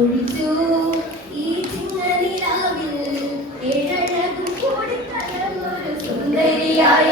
ഒഴിച്ചു. ഈ ചിങ്ങനിലാവിൽ സുന്ദരിയായ